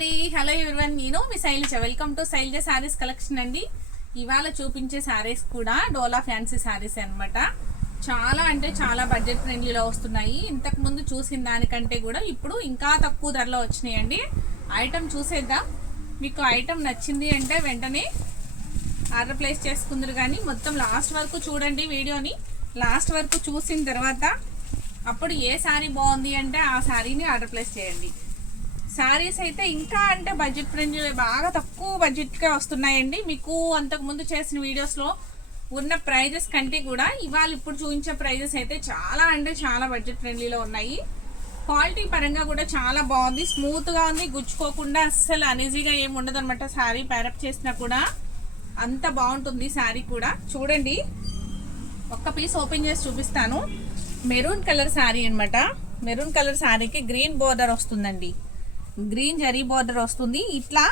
అండి, hello everyone. నేను మీ Shailaja. Welcome to Shailaja sarees collection అండి. ఇవాళ చూపించే శారీస్ కూడా డోలా ఫ్యాన్సీ శారీస్ అన్నమాట. చాలా అంటే చాలా బడ్జెట్ ఫ్రెండ్లీలో వస్తున్నాయి. ఇంతకు ముందు చూసిన దానికంటే కూడా ఇప్పుడు ఇంకా తక్కువ ధరలో వచ్చినాయండి. ఐటమ్ చూసేద్దాం. మీకు ఐటమ్ నచ్చింది అంటే వెంటనే ఆర్డర్ ప్లేస్ చేసుకుందరు. కానీ మొత్తం లాస్ట్ వరకు చూడండి వీడియోని. లాస్ట్ వరకు చూసిన తర్వాత అప్పుడు ఏ శారీ బాగుంది అంటే ఆ శారీని ఆర్డర్ ప్లేస్ చేయండి. శారీస్ అయితే ఇంకా అంటే బడ్జెట్ ఫ్రెండ్లీ, బాగా తక్కువ బడ్జెట్గా వస్తున్నాయండి. మీకు అంతకుముందు చేసిన వీడియోస్లో ఉన్న ప్రైజెస్ కంటే కూడా ఇవాళ ఇప్పుడు చూపించే ప్రైజెస్ అయితే చాలా అంటే చాలా బడ్జెట్ ఫ్రెండ్లీలో ఉన్నాయి. క్వాలిటీ పరంగా కూడా చాలా బాగుంది, స్మూత్గా ఉంది, గుచ్చుకోకుండా అస్సలు అనీజీగా ఏమి ఉండదు అనమాట. శారీ ప్యారప్ చేసినా కూడా అంత బాగుంటుంది శారీ కూడా. చూడండి, ఒక్క పీస్ ఓపెన్ చేసి చూపిస్తాను. మెరూన్ కలర్ శారీ అనమాట. మెరూన్ కలర్ శారీకి గ్రీన్ బోర్డర్ వస్తుందండి. గ్రీన్ జరీ బోర్డర్ వస్తుంది. ఇట్లా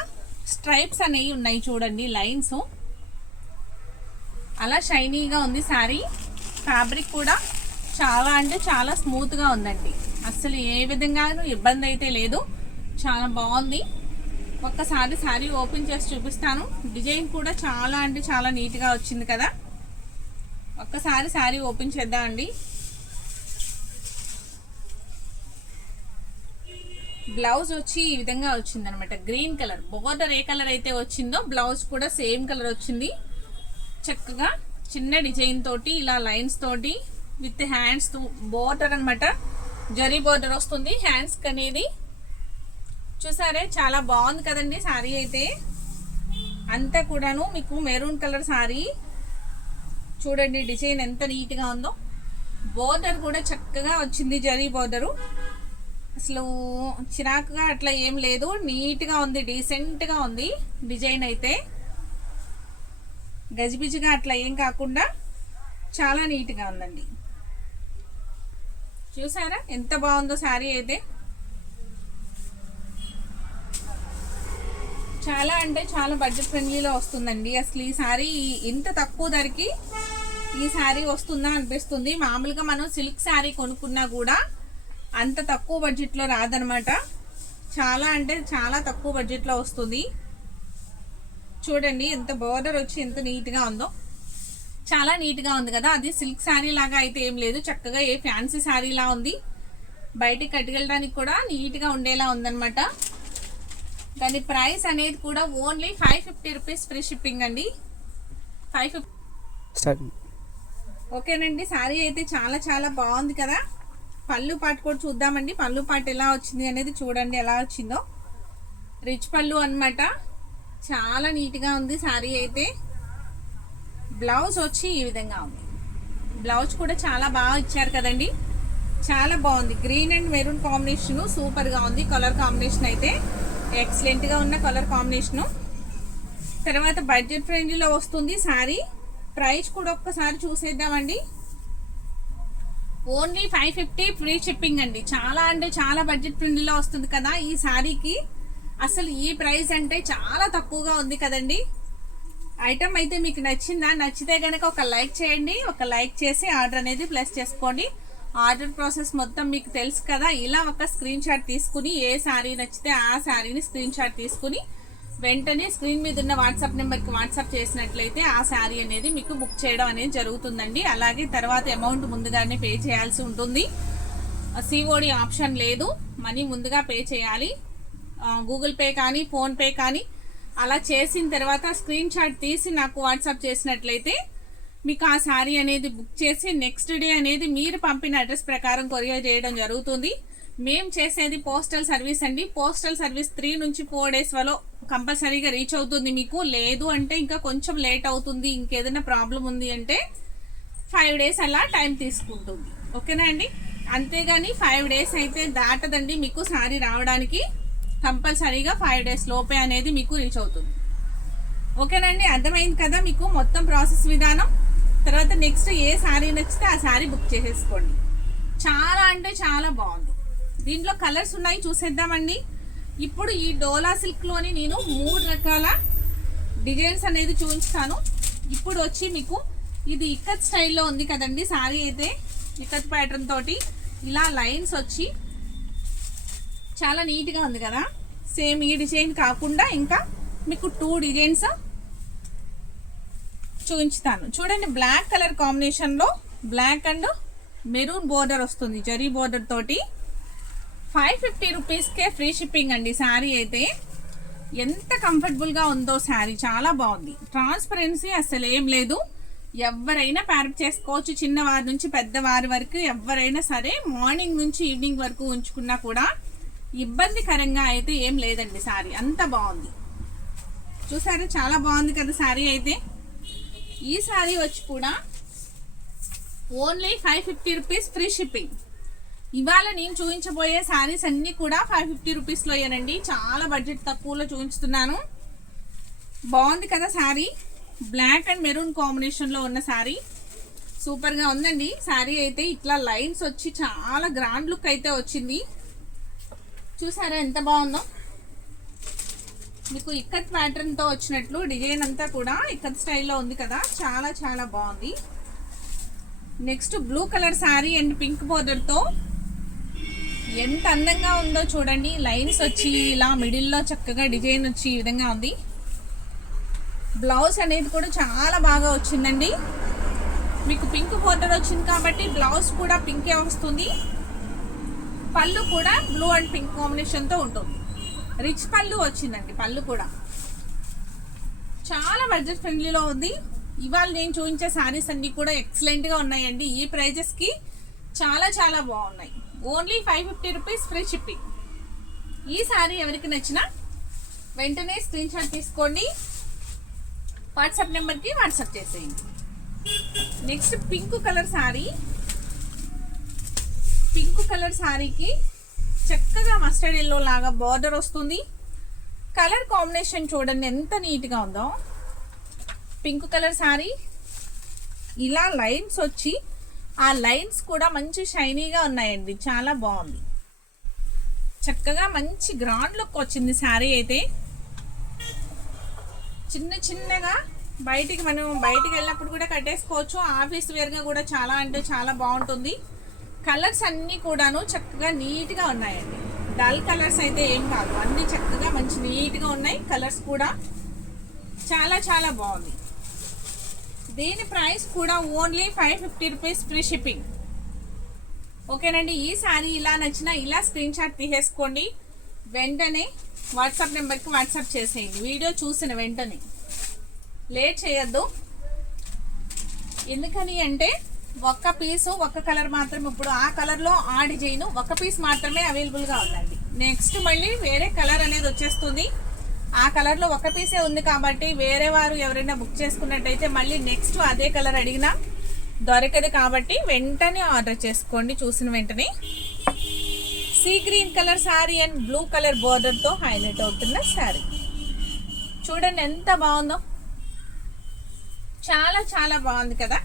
స్ట్రైప్స్ అనేవి ఉన్నాయి చూడండి, లైన్స్. అలా షైనీగా ఉంది శారీ. ఫ్యాబ్రిక్ కూడా చాలా అంటే చాలా స్మూత్గా ఉందండి. అసలు ఏ విధంగానూ ఇబ్బంది అయితే లేదు, చాలా బాగుంది. ఒక్కసారి శారీ ఓపెన్ చేసి చూపిస్తాను. డిజైన్ కూడా చాలా అంటే చాలా నీట్గా వచ్చింది కదా. ఒక్కసారి శారీ ఓపెన్ చేద్దామండి. బ్లౌజ్ వచ్చి ఈ విధంగా వచ్చింది అనమాట. గ్రీన్ కలర్ బోర్డర్ ఏ కలర్ అయితే వచ్చిందో బ్లౌజ్ కూడా సేమ్ కలర్ వచ్చింది. చక్కగా చిన్న డిజైన్ తోటి ఇలా లైన్స్ తోటి విత్ హ్యాండ్స్ బోర్డర్ అనమాట. జరీ బోర్డర్ వస్తుంది హ్యాండ్స్ అనేది. చూసారే, చాలా బాగుంది కదండి శారీ అయితే. అంతా కూడాను మీకు మెరూన్ కలర్ శారీ. చూడండి డిజైన్ ఎంత నీట్గా ఉందో. బోర్డర్ కూడా చక్కగా వచ్చింది, జరీ బోర్డరు. అసలు చిరాకుగా అట్లా ఏం లేదు, నీట్గా ఉంది, డీసెంట్గా ఉంది. డిజైన్ అయితే గజిబిజిగా అట్లా ఏం కాకుండా చాలా నీట్గా ఉందండి. చూసారా ఎంత బాగుందో శారీ అయితే. చాలా అంటే చాలా బడ్జెట్ ఫ్రెండ్లీలో వస్తుందండి. అసలు ఈ శారీ ఇంత తక్కువ ధరకి ఈ శారీ వస్తుందా అనిపిస్తుంది. మామూలుగా మనం సిల్క్ శారీ కొనుక్కున్నా కూడా అంత తక్కువ బడ్జెట్లో రాదనమాట. చాలా అంటే చాలా తక్కువ బడ్జెట్లో వస్తుంది. చూడండి ఎంత బోర్డర్ వచ్చి ఎంత నీట్గా ఉందో. చాలా నీట్గా ఉంది కదా. అది సిల్క్ శారీ లాగా అయితే ఏం లేదు, చక్కగా ఏ ఫ్యాన్సీ శారీలా ఉంది. బయటికి కట్టుకెళ్ళడానికి కూడా నీట్గా ఉండేలా ఉందన్నమాట. దాని ప్రైస్ అనేది కూడా ఓన్లీ 550 రూపీస్ ఫ్రీ షిప్పింగ్ అండి. 550. ఓకేనండి, శారీ అయితే చాలా చాలా బాగుంది కదా. పళ్ళు పాటు కూడా చూద్దామండి. పళ్ళు పాటు ఎలా వచ్చింది అనేది చూడండి, ఎలా వచ్చిందో. రిచ్ పళ్ళు అనమాట. చాలా నీట్గా ఉంది శారీ అయితే. బ్లౌజ్ వచ్చి ఈ విధంగా ఉంది. బ్లౌజ్ కూడా చాలా బాగా ఇచ్చారు కదండి, చాలా బాగుంది. గ్రీన్ అండ్ మెరూన్ కాంబినేషను సూపర్గా ఉంది. కలర్ కాంబినేషన్ అయితే ఎక్సలెంట్గా ఉన్న కలర్ కాంబినేషను. తర్వాత బడ్జెట్ ఫ్రెండ్లీలో వస్తుంది శారీ. ప్రైస్ కూడా ఒక్కసారి చూసేద్దామండి. ఓన్లీ 550 ఫ్రీ షిప్పింగ్ అండి. చాలా అంటే చాలా బడ్జెట్ ఫ్రెండ్లీలో వస్తుంది కదా ఈ శారీకి. అసలు ఈ ప్రైస్ అంటే చాలా తక్కువగా ఉంది కదండి. ఐటమ్ అయితే మీకు నచ్చిందా? నచ్చితే కనుక ఒక లైక్ చేయండి. ఒక లైక్ చేసి ఆర్డర్ అనేది ప్లేస్ చేసుకోండి. ఆర్డర్ ప్రాసెస్ మొత్తం మీకు తెలుసు కదా. ఇలా ఒక స్క్రీన్ షాట్ తీసుకుని ఏ శారీ నచ్చితే ఆ శారీని స్క్రీన్ షాట్ తీసుకుని వెంటనే స్క్రీన్ మీద ఉన్న వాట్సాప్ నెంబర్కి వాట్సాప్ చేసినట్లయితే ఆ శారీ అనేది మీకు బుక్ చేయడం అనేది జరుగుతుందండి. అలాగే తర్వాత అమౌంట్ ముందుగానే పే చేయాల్సి ఉంటుంది. సిఓడి ఆప్షన్ లేదు, మనీ ముందుగా పే చేయాలి. గూగుల్ పే కానీ ఫోన్పే కానీ అలా చేసిన తర్వాత స్క్రీన్ షాట్ తీసి నాకు వాట్సాప్ చేసినట్లయితే మీకు ఆ శారీ అనేది బుక్ చేసి నెక్స్ట్ డే అనేది మీరు పంపిన అడ్రస్ ప్రకారం కొరియర్ చేయడం జరుగుతుంది. మేము చేసేది పోస్టల్ సర్వీస్ అండి. పోస్టల్ సర్వీస్ 3 నుంచి 4 డేస్ వల్ల కంపల్సరీగా రీచ్ అవుతుంది మీకు. లేదు అంటే ఇంకా కొంచెం లేట్ అవుతుంది, ఇంకేదైనా ప్రాబ్లం ఉంది అంటే 5 డేస్ అలా టైం తీసుకుంటుంది. ఓకేనా అండి. అంతేగాని 5 డేస్ అయితే దాటదండి మీకు శారీ రావడానికి. కంపల్సరీగా 5 డేస్ లోపే అనేది మీకు రీచ్ అవుతుంది. ఓకేనండి, అర్థమైంది కదా మీకు మొత్తం ప్రాసెస్ విధానం. తర్వాత నెక్స్ట్ ఏ శారీ నచ్చితే ఆ శారీ బుక్ చేసేసుకోండి. చాలా అంటే చాలా బాగుంది. దీంట్లో కలర్స్ ఉన్నాయి, చూసేద్దామండి. ఇప్పుడు ఈ డోలా సిల్క్లోని నేను 3 రకాల డిజైన్స్ అనేది చూపిస్తాను. ఇప్పుడు వచ్చి మీకు ఇది ఇక్కత్ స్టైల్లో ఉంది కదండి శారీ అయితే. ఇక్కత్ ప్యాటర్న్ తోటి ఇలా లైన్స్ వచ్చి చాలా నీట్గా ఉంది కదా సేమ్ ఈ డిజైన్ కాకుండా ఇంకా మీకు 2 డిజైన్స్ చూపించుతాను. చూడండి, బ్లాక్ కలర్ కాంబినేషన్లో బ్లాక్ అండ్ మెరూన్ బోర్డర్ వస్తుంది, జరీ బోర్డర్ తోటి. 550 రూపీస్కే ఫ్రీ షిప్పింగ్ అండి. శారీ అయితే ఎంత కంఫర్టబుల్గా ఉందో శారీ, చాలా బాగుంది. ట్రాన్స్పరెన్సీ అసలు ఏం లేదు, ఎవరైనా ప్యారప్ చేసుకోవచ్చు. చిన్నవారి నుంచి పెద్దవారి వరకు ఎవరైనా సరే మార్నింగ్ నుంచి ఈవినింగ్ వరకు ఉంచుకున్నా కూడా ఇబ్బందికరంగా అయితే ఏం లేదండి. శారీ అంత బాగుంది, చూసారా? చాలా బాగుంది కదా శారీ అయితే. ఈ శారీ వచ్చి కూడా ఓన్లీ 550 రూపీస్ ఫ్రీ షిప్పింగ్. ఇవాళ నేను చూపించబోయే శారీస్ అన్నీ కూడా 550 రూపీస్లో అయ్యానండి. చాలా బడ్జెట్ తక్కువలో చూపించుతున్నాను. బాగుంది కదా శారీ, బ్లాక్ అండ్ మెరూన్ కాంబినేషన్లో ఉన్న శారీ సూపర్గా ఉందండి. శారీ అయితే ఇట్లా లైన్స్ వచ్చి చాలా గ్రాండ్ లుక్ అయితే వచ్చింది. చూసారా ఎంత బాగుందో? మీకు ఇక్కత్ ప్యాటర్న్తో వచ్చినట్లు డిజైన్ అంతా కూడా ఇక్కత్ స్టైల్లో ఉంది కదా, చాలా చాలా బాగుంది. Next blue colour saree and pink బోర్డర్తో ఎంత అందంగా ఉందో చూడండి. లైన్స్ వచ్చి ఇలా మిడిల్లో చక్కగా డిజైన్ వచ్చి ఈ విధంగా ఉంది. బ్లౌజ్ అనేది కూడా చాలా బాగా వచ్చిందండి. మీకు పింక్ బోర్డర్ వచ్చింది కాబట్టి బ్లౌజ్ కూడా పింకే వస్తుంది. పళ్ళు కూడా బ్లూ అండ్ పింక్ కాంబినేషన్తో ఉంటుంది. రిచ్ పళ్ళు వచ్చిందండి. పళ్ళు కూడా చాలా బడ్జెట్ ఫ్రెండ్లీలో ఉంది. ఇవాళ నేను చూపించే శారీస్ అన్నీ కూడా ఎక్సలెంట్గా ఉన్నాయండి. ఈ ప్రైజెస్కి చాలా చాలా బాగున్నాయి. Only 550 rupees free shipping. ఈ శారీ ఎవరికి నచ్చినా వెంటనే స్క్రీన్ షాట్ తీసుకోండి, వాట్సాప్ నెంబర్కి వాట్సాప్ చేసేయండి. Next pink colour sari. Pink colour శారీకి చక్కగా మస్టర్డ్ ఎల్లో లాగా బార్డర్ వస్తుంది. కలర్ కాంబినేషన్ చూడండి ఎంత నీట్గా ఉందో. పింక్ కలర్ శారీ ఇలా లైన్స్ వచ్చి ఆ లైన్స్ కూడా మంచి షైనీగా ఉన్నాయండి, చాలా బాగుంది. చక్కగా మంచి గ్రాండ్ లుక్ వచ్చింది శారీ అయితే. చిన్న చిన్నగా బయటికి వెళ్ళినప్పుడు కూడా కట్టేసుకోవచ్చు. ఆఫీస్ వేర్గా కూడా చాలా అంటే చాలా బాగుంటుంది. కలర్స్ అన్నీ కూడాను చక్కగా నీట్గా ఉన్నాయండి. డల్ కలర్స్ అయితే ఏం కాదు, అన్నీ చక్కగా మంచి నీట్గా ఉన్నాయి. కలర్స్ కూడా చాలా చాలా బాగుంది. దీని ప్రైస్ కూడా ఓన్లీ 550 రూపీస్ ఫ్రీ షిప్పింగ్. ఓకేనండి. ఈ శారీ ఇలా నచ్చినా ఇలా స్క్రీన్ షాట్ తీసేసుకోండి, వెంటనే వాట్సాప్ నెంబర్కి వాట్సాప్ చేసేయండి. వీడియో చూసిన వెంటనే లేట్ చేయొద్దు. ఎందుకని అంటే ఒక్క పీసు ఒక్క కలర్ మాత్రమే, ఇప్పుడు ఆ కలర్లో ఆ డిజైన్ ఒక పీస్ మాత్రమే అవైలబుల్గా ఉందండి. నెక్స్ట్ మళ్ళీ వేరే కలర్ అనేది వచ్చేస్తుంది. ఆ కలర్లో ఒక పీసే ఉంది కాబట్టి వేరే వారు ఎవరైనా బుక్ చేసుకున్నట్టయితే మళ్ళీ నెక్స్ట్ అదే కలర్ అడిగినా దొరకదు. కాబట్టి వెంటనే ఆర్డర్ చేసుకోండి చూసిన వెంటనే. Sea green colour saree and blue colour బోర్డర్తో హైలైట్ అవుతున్న శారీ చూడండి ఎంత బాగుందో, చాలా చాలా బాగుంది కదా.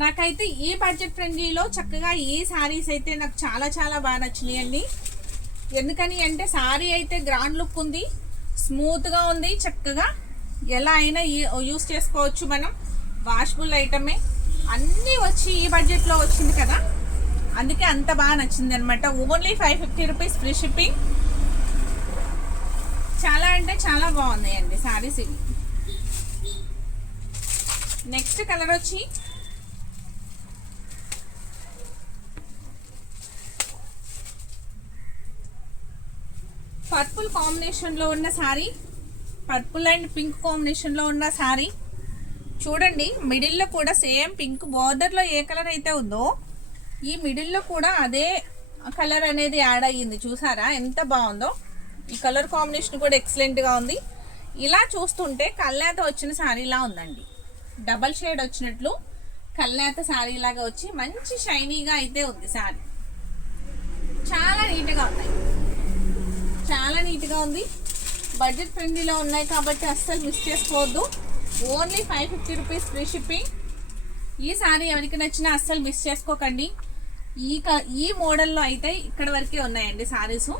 నాకైతే ఈ బడ్జెట్ ఫ్రెండ్లీలో చక్కగా ఈ శారీస్ అయితే నాకు చాలా చాలా బాగా నచ్చినాయండి. ఎందుకని అంటే శారీ అయితే గ్రాండ్ లుక్ ఉంది, స్మూత్గా ఉంది, చక్కగా ఎలా అయినా యూస్ చేసుకోవచ్చు మనం. వాషబుల్ ఐటమే అన్నీ వచ్చి ఈ బడ్జెట్లో వచ్చింది కదా, అందుకే అంత బాగా నచ్చింది అనమాట. Only 550 rupees free shipping. చాలా అంటే చాలా బాగున్నాయండి శారీస్ ఇవి. నెక్స్ట్ కలర్ వచ్చి పర్పుల్ కాంబినేషన్లో ఉన్న శారీ, పర్పుల్ అండ్ పింక్ కాంబినేషన్లో ఉన్న శారీ చూడండి. మిడిల్లో కూడా సేమ్ పింక్ బార్డర్లో ఏ కలర్ అయితే ఉందో ఈ మిడిల్లో కూడా అదే కలర్ అనేది యాడ్ అయ్యింది. చూసారా ఎంత బాగుందో. ఈ కలర్ కాంబినేషన్ కూడా ఎక్సలెంట్గా ఉంది. ఇలా చూస్తుంటే కల్నేత వచ్చిన శారీలా ఉందండి, డబల్ షేడ్ వచ్చినట్లు కల్నేత శారీ లాగా వచ్చి మంచి షైనీగా అయితే ఉంది శారీ. చాలా నీట్గా ఉన్నాయి, చాలా నీట్గా ఉంది. బడ్జెట్ ఫ్రెండ్లీలో ఉన్నాయి కాబట్టి అస్సలు మిస్ చేసుకోవద్దు. Only 550 rupees free shipping. ఈ శారీ ఎవరికి నచ్చినా అస్సలు మిస్ చేసుకోకండి. ఈ మోడల్లో అయితే ఇక్కడ వరకే ఉన్నాయండి శారీస్.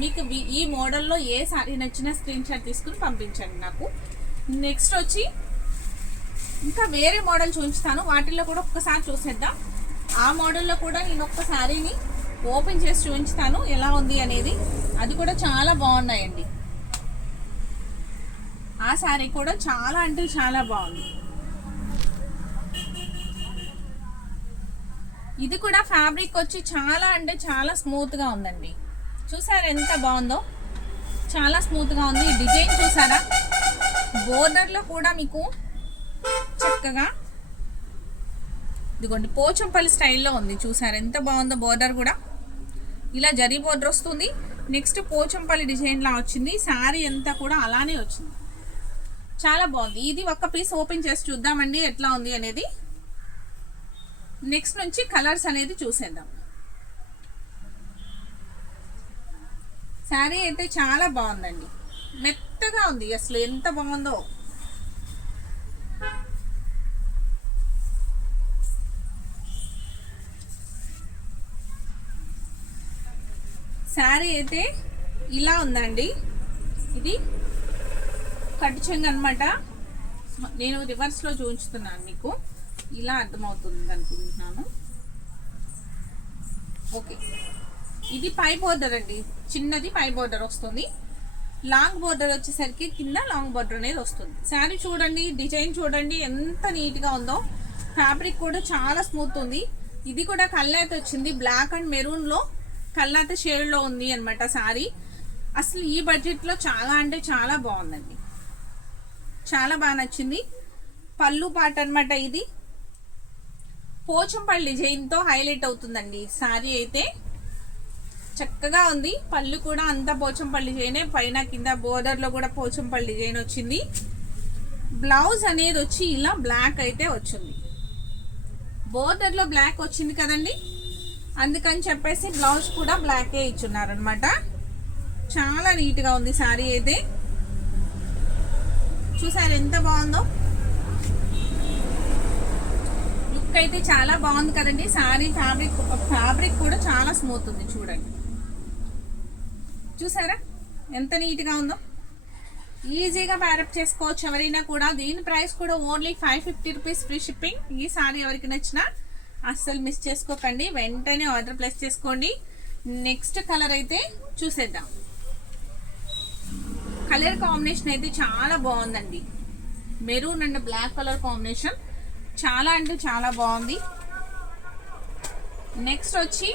మీకు ఈ మోడల్లో ఏ శారీ నచ్చినా స్క్రీన్ షాట్ తీసుకుని పంపించండి నాకు. నెక్స్ట్ వచ్చి ఇంకా వేరే మోడల్ చూపిస్తాను, వాటిల్లో కూడా ఒక్కసారి చూసేద్దాం. ఆ మోడల్లో కూడా నేను ఒక్క శారీని ఓపెన్ చేసి చూపించుతాను ఎలా ఉంది అనేది. అది కూడా చాలా బాగున్నాయండి. ఆ శారీ కూడా చాలా అంటే చాలా బాగుంది. ఇది కూడా ఫ్యాబ్రిక్ వచ్చి చాలా అంటే చాలా స్మూత్గా ఉందండి. చూసారా ఎంత బాగుందో, చాలా స్మూత్గా ఉంది. డిజైన్ చూసారా, బోర్డర్లో కూడా మీకు చక్కగా ఇదిగోండి పోచంపల్లి స్టైల్లో ఉంది. చూసారా ఎంత బాగుందో, బోర్డర్ కూడా ఇలా జరీ బోర్డర్ వస్తుంది. నెక్స్ట్ పోచంపల్లి డిజైన్లా వచ్చింది. శారీ అంతా కూడా అలానే వచ్చింది, చాలా బాగుంది. ఇది ఒక్క పీస్ ఓపెన్ చేసి చూద్దామండి ఎట్లా ఉంది అనేది. నెక్స్ట్ నుంచి కలర్స్ అనేది చూసేద్దాం. శారీ అయితే చాలా బాగుందండి, మెత్తగా ఉంది, అసలు ఎంత బాగుందో. శారీ అయితే ఇలా ఉందండి. ఇది కట్ చెంగు అనమాట. నేను రివర్స్లో చూపించుతున్నాను మీకు, ఇలా అర్థమవుతుంది అనుకుంటున్నాను. ఓకే, ఇది పై బోర్డర్ అండి, చిన్నది పై బోర్డర్ వస్తుంది. లాంగ్ బోర్డర్ వచ్చేసరికి కింద లాంగ్ బోర్డర్ అనేది వస్తుంది. శారీ చూడండి, డిజైన్ చూడండి ఎంత నీట్గా ఉందో. ఫ్యాబ్రిక్ కూడా చాలా స్మూత్ ఉంది. ఇది కూడా కల్లాత వచ్చింది, బ్లాక్ అండ్ మెరూన్లో కల్లాత షేడ్లో ఉంది అనమాట శారీ. అసలు ఈ బడ్జెట్లో చాలా అంటే చాలా బాగుందండి, చాలా బాగా నచ్చింది. పళ్ళు పాట అనమాట. ఇది పోచంపల్లి డిజైన్తో హైలైట్ అవుతుందండి శారీ అయితే, చక్కగా ఉంది. పళ్ళు కూడా అంతా పోచంపల్లి డిజైనే, పైన కింద బోర్డర్లో కూడా పోచంపల్లి డిజైన్ వచ్చింది. బ్లౌజ్ అనేది వచ్చి ఇలా బ్లాక్ అయితే వచ్చింది, బోర్డర్లో బ్లాక్ వచ్చింది కదండి, అందుకని చెప్పేసి బ్లౌజ్ కూడా బ్లాకే ఇచ్చున్నారు అనమాట. చాలా నీట్గా ఉంది శారీ అయితే. చూసారు ఎంత బాగుందో, లుక్ అయితే చాలా బాగుంది కదండి. శారీ ఫ్యాబ్రిక్ కూడా చాలా స్మూత్ ఉంది, చూడండి. చూసారా ఎంత నీట్గా ఉందో, ఈజీగా ప్యారప్ చేసుకోవచ్చు ఎవరైనా కూడా. దీని ప్రైస్ కూడా ఓన్లీ 550 రూపీస్ ఫ్రీ షిప్పింగ్. ఈ శారీ ఎవరికి నచ్చినా అస్సలు మిస్ చేసుకోకండి, వెంటనే ఆర్డర్ ప్లేస్ చేసుకోండి. నెక్స్ట్ కలర్ అయితే చూసేద్దాం. కలర్ కాంబినేషన్ అయితే చాలా బాగుందండి, maroon and black colour combination చాలా అంటే చాలా బాగుంది. నెక్స్ట్ వచ్చి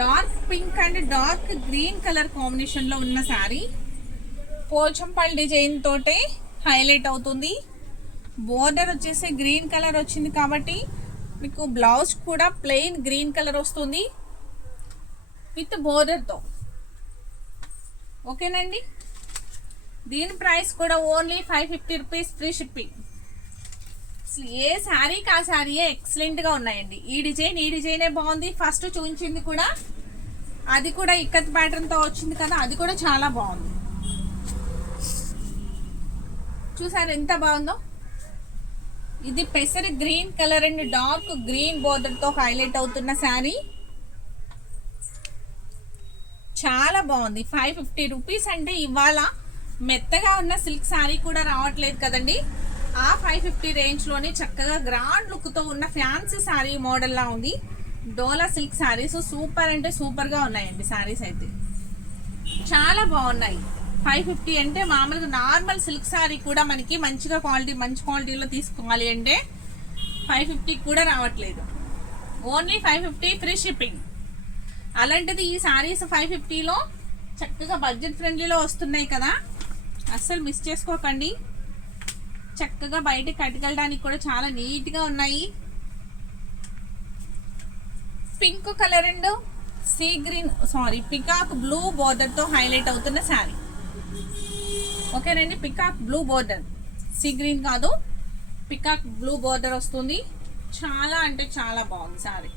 dark pink and dark green colour కాంబినేషన్లో ఉన్న శారీ, పోచంపల్లి డిజైన్ తోటే హైలైట్ అవుతుంది. బోర్డర్ వచ్చేసి గ్రీన్ కలర్ వచ్చింది కాబట్టి మీకు బ్లౌజ్ కూడా ప్లెయిన్ గ్రీన్ కలర్ వస్తుంది విత్ బోర్డర్తో. ఓకేనండి, దీని ప్రైస్ కూడా ఓన్లీ 550 రూపీస్ ఫ్రీ షిప్పింగ్. అసలు ఏ శారీకి ఆ శారీయే ఎక్సలెంట్గా ఉన్నాయండి. ఈ డిజైనే బాగుంది. ఫస్ట్ చూపించింది కూడా, అది కూడా ఇక్కత్ ప్యాటర్న్తో వచ్చింది కదా, అది కూడా చాలా బాగుంది. చూసారు ఎంత బాగుందో. ఇది పెసర్ green colour and dark green బోర్డర్తో హైలైట్ అవుతున్న శారీ, చాలా బాగుంది. 550 రూపీస్ అంటే ఇవాళ మెత్తగా ఉన్న సిల్క్ శారీ కూడా రావట్లేదు కదండి. ఆ 550 రేంజ్లోనే చక్కగా గ్రాండ్ లుక్తో ఉన్న ఫ్యాన్సీ శారీ మోడల్లా ఉంది. డోలా సిల్క్ శారీస్ సూపర్ అంటే సూపర్గా ఉన్నాయండి. శారీస్ అయితే చాలా బాగున్నాయి. 550 అంటే మామూలుగా నార్మల్ సిల్క్ శారీ కూడా మనకి మంచి క్వాలిటీలో తీసుకోవాలి అంటే 550 కూడా రావట్లేదు. Only 550 free shipping. అలాంటిది ఈ శారీస్ 550లో చక్కగా బడ్జెట్ ఫ్రెండ్లీలో వస్తున్నాయి కదా, అస్సలు మిస్ చేసుకోకండి. చక్కగా బయటకి కట్టుకెళ్ళడానికి కూడా చాలా నీట్గా ఉన్నాయి. Pink colour and peacock blue బోర్డర్తో హైలైట్ అవుతున్న శారీ. ఓకేనండి, peacock blue border, sea green కాదు, పికాక్ బ్లూ బోర్డర్ వస్తుంది. చాలా అంటే చాలా బాగుంది శారీ.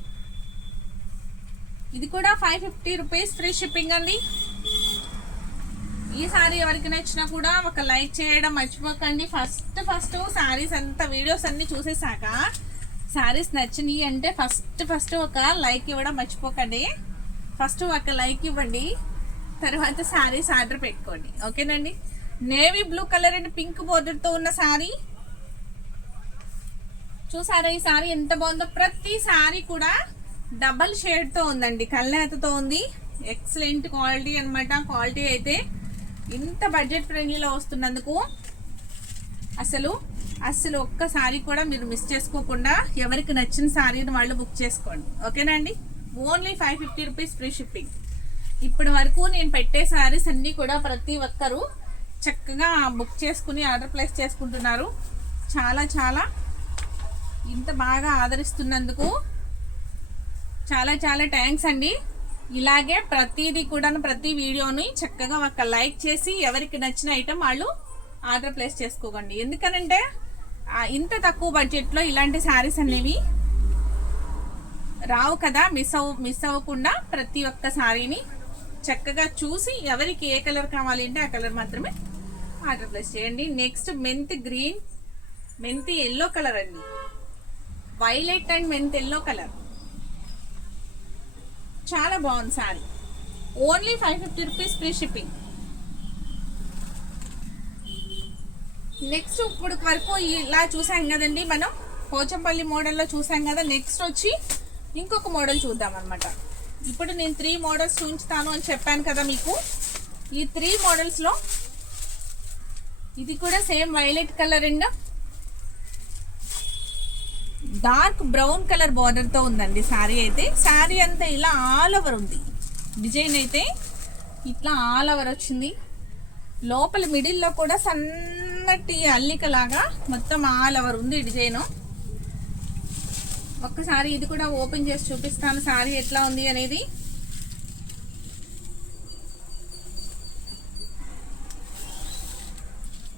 ఇది కూడా 550 రూపీస్ ఫ్రీ షిప్పింగ్ అండి. ఈ శారీ ఎవరికి నచ్చినా కూడా ఒక లైక్ చేయడం మర్చిపోకండి. ఫస్ట్ శారీస్ అంతా వీడియోస్ అన్ని చూసేసాక శారీస్ నచ్చినాయి అంటే ఫస్ట్ ఒక లైక్ ఇవ్వడం మర్చిపోకండి. ఫస్ట్ ఒక లైక్ ఇవ్వండి, తర్వాత శారీస్ ఆర్డర్ పెట్టుకోండి. ఓకేనండి, navy blue colour and pink బోర్డర్తో ఉన్న శారీ చూసారా. ఈ శారీ ఎంత బాగుందో. ప్రతి శారీ కూడా డబల్ షేడ్ తో ఉందండి, కల్నేతతో ఉంది. ఎక్సలెంట్ క్వాలిటీ అన్నమాట. క్వాలిటీ అయితే ఇంత బడ్జెట్ ఫ్రెండ్లీలో వస్తున్నందుకు అసలు ఒక్కసారి కూడా మీరు మిస్ చేసుకోకుండా ఎవరికి నచ్చిన సారీని వాళ్ళు బుక్ చేసుకోండి. ఓకేనా అండి? Only 550 rupees free shipping. ఇప్పటి వరకు నేను పెట్టే సారీస్ అన్నీ కూడా ప్రతి ఒక్కరూ చక్కగా బుక్ చేసుకుని ఆర్డర్ ప్లేస్ చేసుకుంటున్నారు. చాలా చాలా ఇంత బాగా ఆదరిస్తున్నందుకు చాలా చాలా థ్యాంక్స్ అండి. ఇలాగే ప్రతిదీ కూడా ప్రతి వీడియోని చక్కగా ఒక లైక్ చేసి ఎవరికి నచ్చిన ఐటమ్ వాళ్ళు ఆర్డర్ ప్లేస్ చేసుకోకండి. ఎందుకనంటే ఇంత తక్కువ బడ్జెట్లో ఇలాంటి శారీస్ అనేవి రావు కదా. మిస్ అవ్వకుండా ప్రతి ఒక్క శారీని చక్కగా చూసి ఎవరికి ఏ కలర్ కావాలి అంటే ఆ కలర్ మాత్రమే ఆర్డర్ ప్లేస్ చేయండి. నెక్స్ట్ మెంతి గ్రీన్, మెంతి ఎల్లో కలర్ అండి. వైలెట్ అండ్ మెంతి ఎల్లో కలర్ చాలా బాగుంది sorry. Only 550 rupees free shipping. Next ఇప్పుడు వరకు ఇలా చూసాం కదండి, మనం పోచంపల్లి మోడల్లో చూసాం కదా. నెక్స్ట్ వచ్చి ఇంకొక మోడల్ చూద్దాం అనమాట. ఇప్పుడు నేను 3 మోడల్స్ చూపించుతాను అని చెప్పాను కదా మీకు. ఈ 3 మోడల్స్లో ఇది కూడా same violet colour and dark brown colour border తో ఉందండి సారీ అయితే. సారీ అంతా ఇలా ఆల్ ఓవర్ ఉంది. డిజైన్ అయితే ఇట్లా ఆల్ ఓవర్ వచ్చింది. లోపల మిడిల్లో కూడా సన్నటి అల్లికలాగా మొత్తం ఆల్ ఓవర్ ఉంది డిజైన్. ఒక్కసారి ఇది కూడా ఓపెన్ చేసి చూపిస్తాను సారీ ఎట్లా ఉంది అనేది.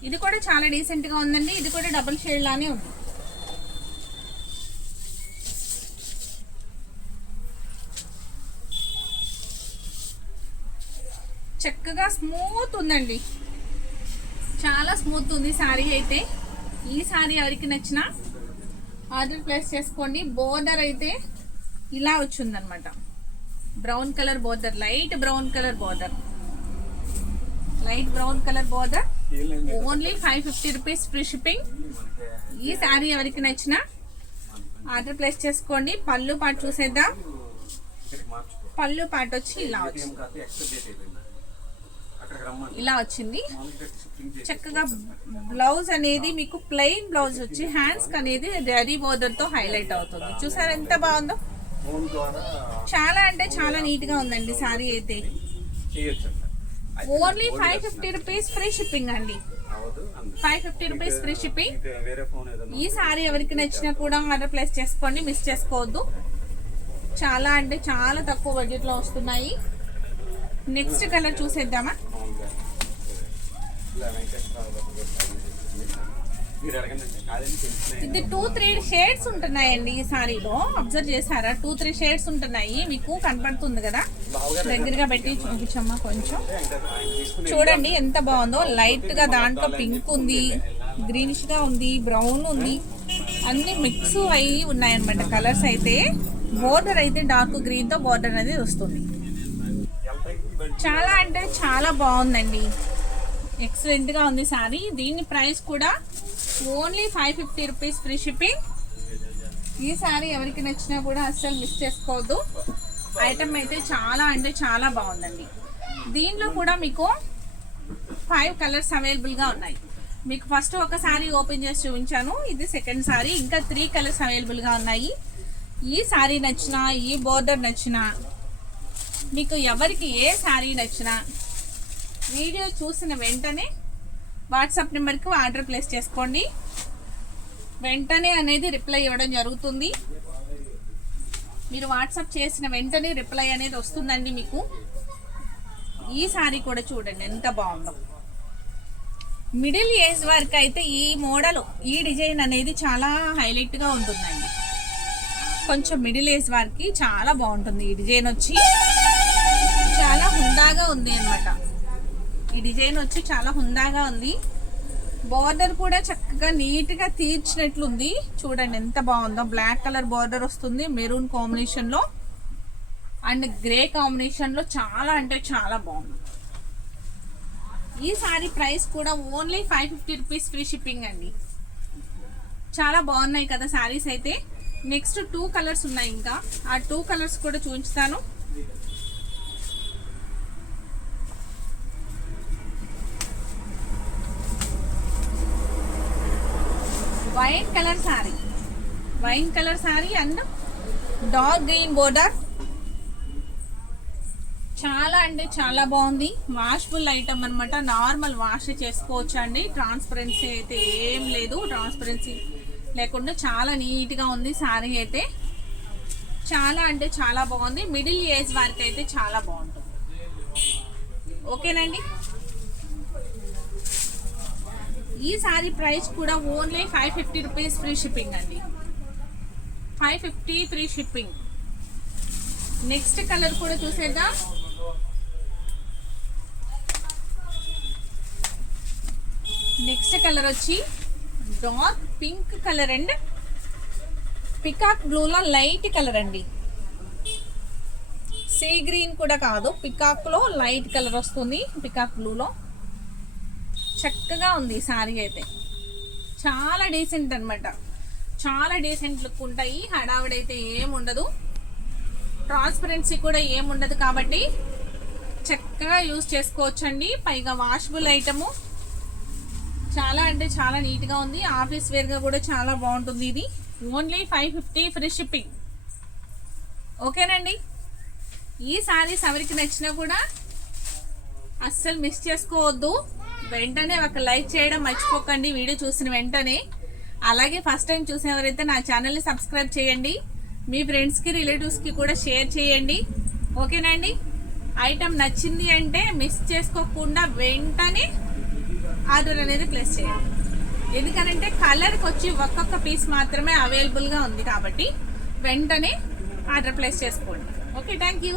ఇది కూడా చాలా డీసెంట్ గా ఉందండి. ఇది కూడా డబుల్ షేడ్ లానే ఉంది. చక్కగా స్మూత్ ఉందండి, చాలా స్మూత్ ఉంది సారీ అయితే. ఈ సారీ ఎవరికి నచ్చినా ఆర్డర్ ప్లేస్ చేసుకోండి. బోర్డర్ అయితే ఇలా వచ్చిందనమాట. Brown colour border, light brown colour border, light brown colour border. Only 550 rupees free shipping. ఈ సారీ ఎవరికి నచ్చినా ఆర్డర్ ప్లేస్ చేసుకోండి. పళ్ళు పాటు చూసేద్దాం. పళ్ళు పాటు వచ్చి ఇలా వచ్చింది. చక్కగా బ్లౌజ్ అనేది మీకు ప్లెయిన్ బ్లౌజ్ వచ్చి హ్యాండ్స్ అనేది రెడీ బోర్డర్ తో హైలైట్ అవుతుంది. చూసారా ఎంత బాగుందో. చాలా అంటే చాలా నీట్ గా ఉందండి సారీ అయితే. ఓన్లీ 550 రూపీస్ ఫ్రీ షిప్పింగ్ అండి. 550 రూపీస్ ఫ్రీ షిప్పింగ్. ఈ సారీ ఎవరికి నచ్చినా కూడా ఆర్డర్ ప్లేస్ చేసుకోండి, మిస్ చేసుకోవద్దు. చాలా అంటే చాలా తక్కువ బడ్జెట్ లో వస్తున్నాయి. నెక్స్ట్ కలర్ చూసేద్దామా. ఇది 2-3 షేడ్స్ ఉంటున్నాయండి ఈ సారీలో. అబ్జర్వ్ చేశారా? 2-3 షేడ్స్ ఉంటున్నాయి. మీకు కనపడుతుంది కదా, దగ్గరగా పెట్టి చూపించమ్మా కొంచెం. చూడండి ఎంత బాగుందో. లైట్ గా దాంట్లో పింక్ ఉంది, గ్రీనిష్ గా ఉంది, బ్రౌన్ ఉంది, అన్ని మిక్స్ అయ్యి ఉన్నాయన్నమాట కలర్స్ అయితే. బోర్డర్ అయితే డార్క్ గ్రీన్ తో బోర్డర్ అనేది వస్తుంది. చాలా అంటే చాలా బాగుందండి, ఎక్సలెంట్ గా ఉంది సారీ. దీని ప్రైస్ కూడా ఓన్లీ 550 రూపీస్ ఫ్రీ షిప్పింగ్. ఈ సారీ ఎవరికి నచ్చినా కూడా అస్సలు మిస్ చేసుకోవద్దు. ఐటమ్ అయితే చాలా అంటే చాలా బాగుందండి. దీనిలో కూడా మీకు 5 కలర్స్ అవైలబుల్ గా ఉన్నాయి. మీకు ఫస్ట్ ఒక సారీ ఓపెన్ చేసి చూపించాను, ఇది సెకండ్ సారీ. ఇంకా 3 కలర్స్ అవైలబుల్ గా ఉన్నాయి. ఈ సారీ నచ్చినా, ఈ బోర్డర్ నచ్చినా, మీకు ఎవరికి ఏ సారీ నచ్చినా వీడియో చూసిన వెంటనే వాట్సాప్ నెంబర్కి ఆర్డర్ ప్లేస్ చేసుకోండి. వెంటనే అనేది రిప్లై ఇవ్వడం జరుగుతుంది. మీరు వాట్సాప్ చేసిన వెంటనే రిప్లై అనేది వస్తుందండి మీకు. ఈ సారీ కూడా చూడండి ఎంత బాగుందో. మిడిల్ ఏజ్ వరకు అయితే ఈ మోడల్, ఈ డిజైన్ అనేది చాలా హైలైట్గా ఉంటుందండి. కొంచెం మిడిల్ ఏజ్ వారికి చాలా బాగుంటుంది. ఈ డిజైన్ వచ్చి చాలా హుందాగా ఉంది అన్నమాట. ఈ డిజైన్ వచ్చి చాలా హుందాగా ఉంది. బార్డర్ కూడా చక్కగా నీట్గా తీర్చినట్లుంది. చూడండి ఎంత బాగుందో. బ్లాక్ కలర్ బార్డర్ వస్తుంది మెరూన్ కాంబినేషన్లో అండ్ గ్రే కాంబినేషన్లో. చాలా అంటే చాలా బాగుంది. ఈ సారీ ప్రైస్ కూడా ఓన్లీ 550 రూపీస్ ఫ్రీ షిప్పింగ్ అండి. చాలా బాగున్నాయి కదా సారీస్ అయితే. నెక్స్ట్ 2 కలర్స్ ఉన్నాయి, ఇంకా ఆ 2 కలర్స్ కూడా చూపిస్తాను. Wine colour sorry and dark green border. చాలా అంటే చాలా బాగుంది. వాషబుల్ ఐటమ్ అనమాట, నార్మల్ వాష్ చేసుకోవచ్చు అండి. ట్రాన్స్పరెన్సీ అయితే ఏం లేదు, ట్రాన్స్పరెన్సీ లేకుండా చాలా నీట్గా ఉంది సారీ అయితే. చాలా అంటే చాలా బాగుంది. మిడిల్ ఏజ్ వారికి అయితే చాలా బాగుంటుంది. ఓకేనండి. ఈ సారీ ప్రైస్ కూడా ఓన్లీ 550 రూపీస్ ఫ్రీ షిప్పింగ్ అండి. 550 ఫ్రీ షిప్పింగ్. నెక్స్ట్ కలర్ కూడా చూసేద్దాం. నెక్స్ట్ కలర్ వచ్చి dark pink colour and peacock బ్లూలో లైట్ కలర్ అండి. సీ గ్రీన్ కూడా కాదు, పికాక్ లో లైట్ కలర్ వస్తుంది. పికాక్ బ్లూలో చక్కగా ఉంది సారీ అయితే. చాలా డీసెంట్ అనమాట, చాలా డీసెంట్ లుక్ ఉంటాయి. హడావిడైతే ఏముండదు, ట్రాన్స్పరెన్సీ కూడా ఏముండదు కాబట్టి చక్కగా యూజ్ చేసుకోవచ్చండి. పైగా వాషబుల్ ఐటము, చాలా అంటే చాలా నీట్గా ఉంది. ఆఫీస్ వేర్గా కూడా చాలా బాగుంటుంది. ఇది ఓన్లీ 550 ఫ్రీ షిప్పింగ్. ఓకేనండి. ఈ సారీస్ ఎవరికి నచ్చినా కూడా అస్సలు మిస్ చేసుకోవద్దు. వెంటనే ఒక లైక్ చేయడం మర్చిపోకండి వీడియో చూసిన వెంటనే. అలాగే ఫస్ట్ టైం చూసేవారైతే నా ఛానల్ని సబ్స్క్రైబ్ చేయండి. మీ ఫ్రెండ్స్కి రిలేటివ్స్కి కూడా షేర్ చేయండి. ఓకేనండి. ఐటమ్ నచ్చింది అంటే మిస్ చేసుకోకుండా వెంటనే ఆర్డర్ అనేది ప్లేస్ చేయండి. ఎందుకనంటే కలర్కి వచ్చి ఒక్కొక్క పీస్ మాత్రమే అవైలబుల్గా ఉంది కాబట్టి వెంటనే ఆర్డర్ ప్లేస్ చేసుకోండి. Okay, thank you.